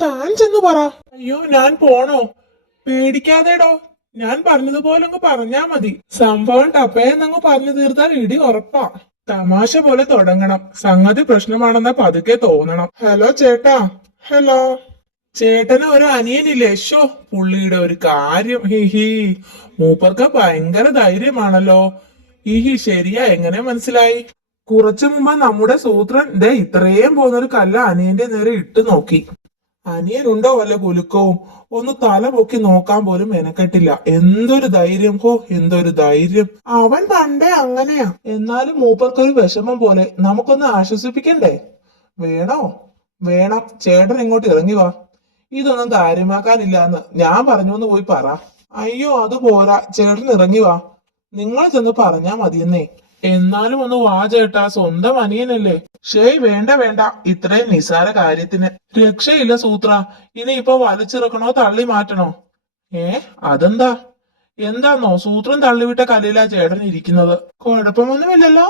താൻ ചെന്ന് പറ. അയ്യോ ഞാൻ പോണോ? പേടിക്കാതെടോ, ഞാൻ പറഞ്ഞതുപോലെ അങ്ങ് പറഞ്ഞാ മതി. സംഭവം ടപ്പേന്നങ്ങ് പറഞ്ഞു തീർത്താൽ ഇടി ഉറപ്പാ. തമാശ പോലെ തുടങ്ങണം, സംഗതി പ്രശ്നമാണെന്ന പതുക്കെ തോന്നണം. ഹലോ ചേട്ടാ. ഹലോ. ചേട്ടന് ഒരു അനിയനില്ലേ? ശോ, പുള്ളിയുടെ ഒരു കാര്യം. ഹിഹി. മൂപ്പർക്ക് ഭയങ്കര ധൈര്യമാണല്ലോ. ഹിഹി. ശരിയാ, എങ്ങനെ മനസ്സിലായി? കുറച്ചു മുമ്പ് നമ്മുടെ സൂത്രൻ ദേ ഇത്രയും പോകുന്നൊരു കല്ല് അനിയന്റെ നേരെ ഇട്ടു നോക്കി. അനിയനുണ്ടോ വല്ല കുലുക്കവും? ഒന്ന് തല പൊക്കി നോക്കാൻ പോലും മെനക്കെട്ടില്ല. എന്തൊരു ധൈര്യം! ഹോ, എന്തൊരു ധൈര്യം! അവൻ പണ്ടേ അങ്ങനെയാ. എന്നാലും മൂപ്പർക്കൊരു വിഷമം പോലെ. നമുക്കൊന്ന് ആശ്വസിപ്പിക്കണ്ടേ? വേണോ? വേണം. ചേട്ടൻ ഇങ്ങോട്ട് ഇറങ്ങി വാ. ഇതൊന്നും കാര്യമാക്കാനില്ല എന്ന് ഞാൻ പറഞ്ഞു എന്ന് പോയി പറ. അയ്യോ അത് പോരാ, ചേട്ടൻ ഇറങ്ങി വാ. നിങ്ങൾ ചെന്ന് പറഞ്ഞാ മതിയെന്നേ. എന്നാലും ഒന്ന് വാ ചേട്ടാ, സ്വന്തം അനിയനല്ലേ. ഷേയ് വേണ്ട വേണ്ട, ഇത്രയും നിസാര കാര്യത്തിന് രക്ഷയില്ല സൂത്ര. ഇനി ഇപ്പൊ വലിച്ചിറക്കണോ തള്ളി മാറ്റണോ? അതെന്താ? എന്താന്നോ, സൂത്രൻ തള്ളിവിട്ട കല്ലിലാ ചേട്ടൻ ഇരിക്കുന്നത്. കുഴപ്പമൊന്നുമില്ലല്ലോ.